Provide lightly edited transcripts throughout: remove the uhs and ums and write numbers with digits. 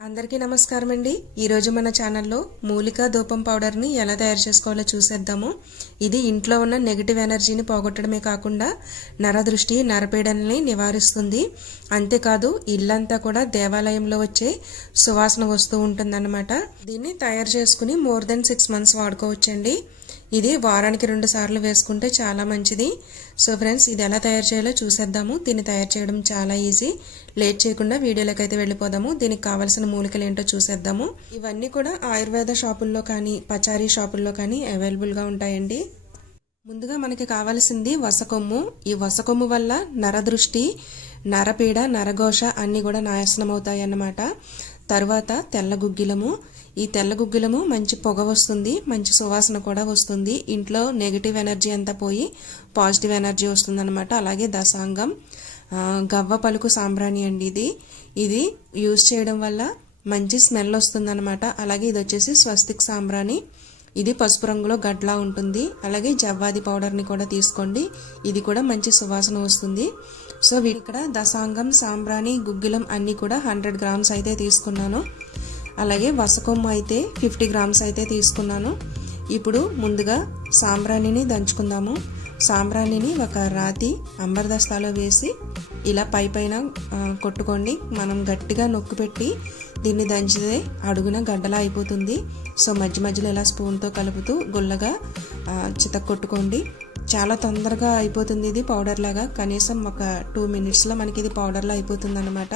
అందరికీ నమస్కారం అండి। ఈ రోజు మన ఛానల్లో మూలికా ధూపం పౌడర్ ని ఎలా తయారు చేసుకోవాలో చూసేద్దాము। ఇది ఇంట్లో ఉన్న నెగటివ్ ఎనర్జీని పోగొట్టడమే కాకుండా నరదృష్టి నరపీడనని నివారిస్తుంది। అంతే కాదు ఇల్లంతా కూడా దేవాలయంలో వచ్చే సువాసన వస్తూ ఉంటుందన్నమాట। దీన్ని తయారు చేసుకుని మోర్ దెన్ 6 మంత్స్ వాడుకోవచ్చండి। ఇది వారానికి 2 సార్లు వేసుకుంటే చాలా మంచిది। సో ఫ్రెండ్స్ ఇది ఎలా తయారు చేయాలో చూసేద్దాము। దీన్ని తయారు చేయడం చాలా ఈజీ। లేట్ చేయకుండా వీడియోలోకి అయితే వెళ్ళిపోదాము। దీనికి కావాల్సిన మూలికలు ఏంటో చూసేద్దాము। ఇవన్నీ కూడా ఆయుర్వేద షాపుల్లో కానీ పచారీ షాపుల్లో కానీ అవైలబుల్ గా ఉంటాయండి। ముందుగా మనకి కావాల్సింది వసకొమ్ము। ఈ వసకొమ్ము వల్ల నరదృష్టి నరపీడ నరఘోష అన్ని కూడా నాశనం అవుతాయి అన్నమాట। తర్వాత తెల్ల గుగ్గిలము। ఈ తెల్ల గుగ్గిలము మంచి పొగ వస్తుంది, మంచి సువాసన కూడా వస్తుంది। ఇంట్లో నెగటివ్ ఎనర్జీ అంతా పోయి పాజిటివ్ ఎనర్జీ వస్తుందన్నమాట। అలాగే దశాంగం, గవ్వ పలుకు సాంబ్రాణి అండి। ఇది యూజ్ చేయడం వల్ల మంచి స్మెల్ వస్తుందన్నమాట। అలాగే ఇది వచ్చేసి స్వస్తిక్ సాంబ్రాణి। ఇది పసుపు రంగులో గడ్లా ఉంటుంది। అలాగే జవ్వాది పౌడర్ ని కూడా తీసుకోండి, ఇది కూడా మంచి సువాసన వస్తుంది। సో ఇక్కడ దశాంగం సాంబ్రాణి గుగ్గిలం అన్ని కూడా 100 గ్రామ్స్ అయితే తీసుకున్నాను। అలాగే వసకొమ్ము అయితే 50 గ్రామ్స్ అయితే తీసుకున్నాను। ఇప్పుడు ముందుగా సాంబ్రాణిని దంచుకుందాము। సాంబ్రాణిని ఒక రాతి అంబర్దస్తాలో వేసి ఇలా పైన కొట్టుకోండి। మనం గట్టిగా నొక్కి పెట్టి దీన్ని దంచితే అడుగున గడ్డలా అయిపోతుంది। సో మధ్య మధ్యలో ఇలా స్పూన్తో కలుపుతూ గుల్లగా చితక్కొట్టుకోండి। చాలా తొందరగా అయిపోతుంది ఇది పౌడర్ లాగా, కనీసం ఒక 2 మినిట్స్లో మనకి ఇది పౌడర్లా అయిపోతుంది అనమాట।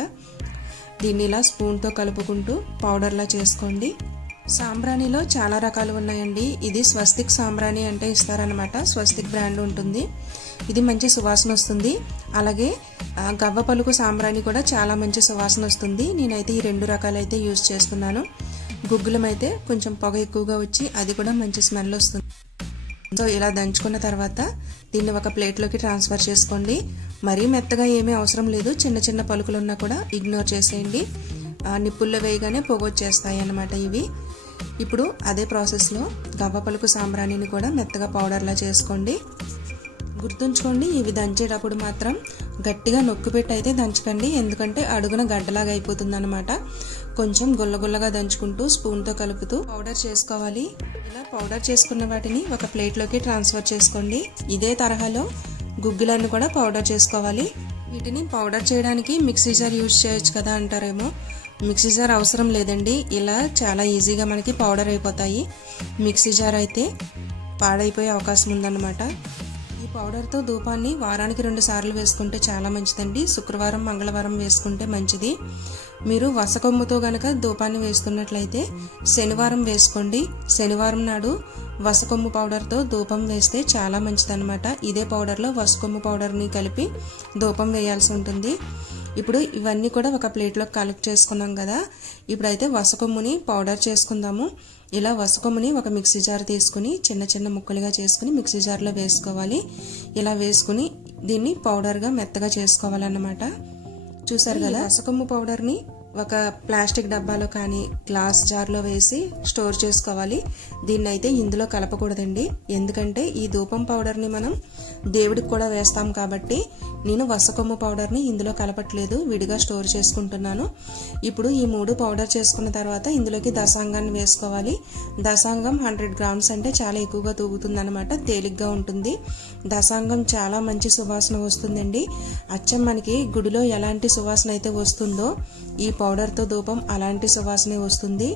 దీన్ని ఇలా స్పూన్తో కలుపుకుంటూ పౌడర్లా చేసుకోండి। సాంబ్రాణిలో చాలా రకాలు ఉన్నాయండి। ఇది స్వస్తిక్ సాంబ్రాణి అంటే ఇస్తారనమాట, స్వస్తిక్ బ్రాండ్ ఉంటుంది। ఇది మంచి సువాసన వస్తుంది। అలాగే గవ్వ పలుకు సాంబ్రాణి కూడా చాలా మంచి సువాసన వస్తుంది। నేనైతే ఈ 2 రకాలు అయితే యూజ్ చేస్తున్నాను। గుగ్గులం అయితే కొంచెం పొగ ఎక్కువగా వచ్చి అది కూడా మంచి స్మెల్ వస్తుంది। సో ఇలా దంచుకున్న తర్వాత దీన్ని ఒక ప్లేట్లోకి ట్రాన్స్ఫర్ చేసుకోండి। మరీ మెత్తగా ఏమీ అవసరం లేదు, చిన్న చిన్న పలుకులు ఉన్నా కూడా ఇగ్నోర్ చేసేయండి। నిప్పుల్లో వేయగానే పొగొచ్చేస్తాయి అన్నమాట ఇవి। ఇప్పుడు అదే ప్రాసెస్లో గవ్వ పలుకు సాంబ్రాణిని కూడా మెత్తగా పౌడర్లా చేసుకోండి। గుర్తుంచుకోండి, ఇవి దంచేటప్పుడు మాత్రం గట్టిగా నొక్కి పెట్టి అయితే దంచకండి, ఎందుకంటే అడుగున గడ్డలాగా అయిపోతుంది అనమాట। కొంచెం గుల్లగుల్లగా దంచుకుంటూ స్పూన్తో కలుపుతూ పౌడర్ చేసుకోవాలి। ఇలా పౌడర్ చేసుకున్న వాటిని ఒక ప్లేట్లోకి ట్రాన్స్ఫర్ చేసుకోండి। ఇదే తరహాలో గుగ్గిలాన్ని కూడా పౌడర్ చేసుకోవాలి। వీటిని పౌడర్ చేయడానికి మిక్సీ జార్ యూజ్ చేయొచ్చు కదా అంటారేమో, మిక్సీ జార్ అవసరం లేదండి, ఇలా చాలా ఈజీగా మనకి పౌడర్ అయిపోతాయి। మిక్సీ జార్ అయితే పాడైపోయే అవకాశం ఉందన్నమాట। ఈ పౌడర్తో ధూపాన్ని వారానికి 2 సార్లు వేసుకుంటే చాలా మంచిదండి। శుక్రవారం మంగళవారం వేసుకుంటే మంచిది। మీరు వసకొమ్ముతో గనక ధూపాన్ని వేస్తున్నట్లయితే శనివారం వేసుకోండి। శనివారం నాడు వసకొమ్ము పౌడర్తో ధూపం వేస్తే చాలా మంచిదన్నమాట। ఇదే పౌడర్లో వసకొమ్ము పౌడర్ని కలిపి ధూపం వేయాల్సి ఉంటుంది। ఇప్పుడు ఇవన్నీ కూడా ఒక ప్లేట్లో కలెక్ట్ చేసుకున్నాం కదా, ఇప్పుడైతే వసకొమ్ముని పౌడర్ చేసుకుందాము। ఇలా వసకొమ్ముని ఒక మిక్సీ జార్ తీసుకుని చిన్న చిన్న ముక్కలుగా చేసుకుని మిక్సీ జార్లో వేసుకోవాలి। ఇలా వేసుకుని దీన్ని పౌడర్గా మెత్తగా చేసుకోవాలన్నమాట। చూసారు కదా, వసకొమ్ము పౌడర్ని ఒక ప్లాస్టిక్ డబ్బాలో కానీ గ్లాస్ జార్లో వేసి స్టోర్ చేసుకోవాలి। దీన్ని అయితే ఇందులో కలపకూడదండి, ఎందుకంటే ఈ ధూపం పౌడర్ని మనం దేవుడికి కూడా వేస్తాం కాబట్టి నేను వసకొమ్ము పౌడర్ని ఇందులో కలపట్లేదు, విడిగా స్టోర్ చేసుకుంటున్నాను। ఇప్పుడు ఈ 3 పౌడర్ చేసుకున్న తర్వాత ఇందులోకి దశాంగాన్ని వేసుకోవాలి। దశాంగం 100 గ్రామ్స్ అంటే చాలా ఎక్కువగా తూగుతుంది అనమాట, తేలిగ్గా ఉంటుంది। దశాంగం చాలా మంచి సువాసన వస్తుందండి। అచ్చం మనకి గుడిలో ఎలాంటి సువాసన అయితే వస్తుందో ఈ పౌడర్తో ధూపం అలాంటి సువాసనే వస్తుంది।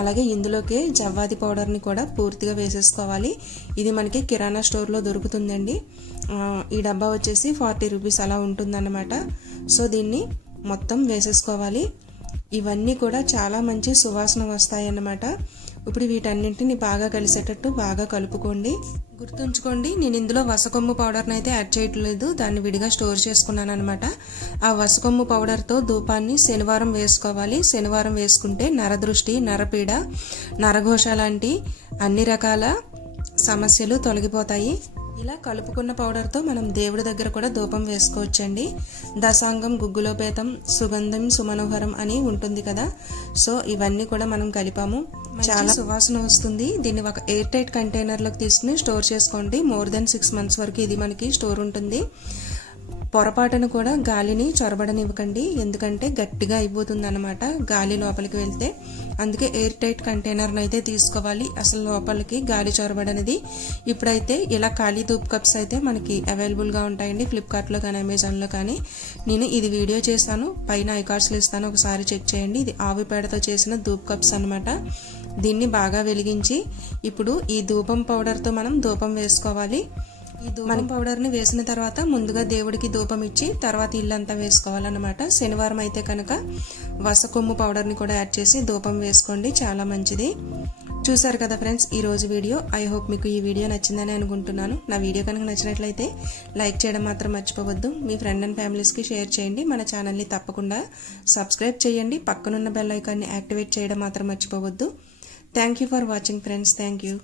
అలాగే ఇందులోకి జవ్వాది పౌడర్ని కూడా పూర్తిగా వేసేసుకోవాలి। ఇది మనకి కిరాణా స్టోర్లో దొరుకుతుందండి, ఈ డబ్బా వచ్చేసి 40 రూపీస్ అలా ఉంటుందన్నమాట। సో దీన్ని మొత్తం వేసేసుకోవాలి। ఇవన్నీ కూడా చాలా మంచి సువాసన వస్తాయి అన్నమాట। ఇప్పుడు వీటన్నింటిని బాగా కలిసేటట్టు బాగా కలుపుకోండి। గుర్తుంచుకోండి, నేను ఇందులో వసకొమ్ము పౌడర్ని అయితే యాడ్ చేయట్లేదు, దాన్ని విడిగా స్టోర్ చేసుకున్నాను అనమాట। ఆ వసకొమ్ము పౌడర్తో ధూపాన్ని శనివారం వేసుకోవాలి। శనివారం వేసుకుంటే నరదృష్టి నరపీడ నరఘోష లాంటి అన్ని రకాల సమస్యలు తొలగిపోతాయి। ఇలా కలుపుకున్న పౌడర్తో మనం దేవుడి దగ్గర కూడా ధూపం వేసుకోవచ్చండి। దశాంగం గుగ్గులోపేతం సుగంధం సుమనోహరం అని ఉంటుంది కదా, సో ఇవన్నీ కూడా మనం కలిపాము, చాలా సువాసన వస్తుంది। దీన్ని ఒక ఎయిర్ టైట్ కంటైనర్లోకి తీసుకుని స్టోర్ చేసుకోండి। మోర్ దెన్ 6 మంత్స్ వరకు ఇది మనకి స్టోర్ ఉంటుంది। పొరపాటును కూడా గాలిని చొరబడనివ్వకండి, ఎందుకంటే గట్టిగా అయిపోతుంది అనమాట గాలి లోపలికి వెళ్తే. అందుకే ఎయిర్ టైట్ కంటైనర్ని అయితే తీసుకోవాలి, అసలు లోపలికి గాలి చొరబడనిది. ఇప్పుడైతే ఇలా ఖాళీ ధూప్ కప్స్ అయితే మనకి అవైలబుల్గా ఉంటాయండి ఫ్లిప్కార్ట్లో కానీ అమెజాన్లో కానీ. నేను ఇది వీడియో చేస్తాను, పైన ఐకార్డ్స్లో ఇస్తాను, ఒకసారి చెక్ చేయండి. ఇది ఆవు పేడతో చేసిన ధూప్ కప్స్ అనమాట. దీన్ని బాగా వెలిగించి ఇప్పుడు ఈ ధూపం పౌడర్తో మనం ధూపం వేసుకోవాలి. ఈ ధూపం పౌడర్ని వేసిన తర్వాత ముందుగా దేవుడికి ధూపం ఇచ్చి తర్వాత ఇల్లంతా వేసుకోవాలన్నమాట. శనివారం అయితే కనుక వసకొమ్ము పౌడర్ని కూడా యాడ్ చేసి ధూపం వేసుకోండి, చాలా మంచిది. చూసారు కదా ఫ్రెండ్స్ ఈ రోజు వీడియో. ఐ హోప్ మీకు ఈ వీడియో నచ్చిందని అనుకుంటున్నాను. నా వీడియో కనుక నచ్చినట్లయితే లైక్ చేయడం మాత్రం మర్చిపోవద్దు. మీ ఫ్రెండ్ అండ్ ఫ్యామిలీస్కి షేర్ చేయండి. మన ఛానల్ని తప్పకుండా సబ్స్క్రైబ్ చేయండి. పక్కనున్న బెల్ ఐకాన్ని యాక్టివేట్ చేయడం మాత్రం మర్చిపోవద్దు. Thank you for watching friends. Thank you.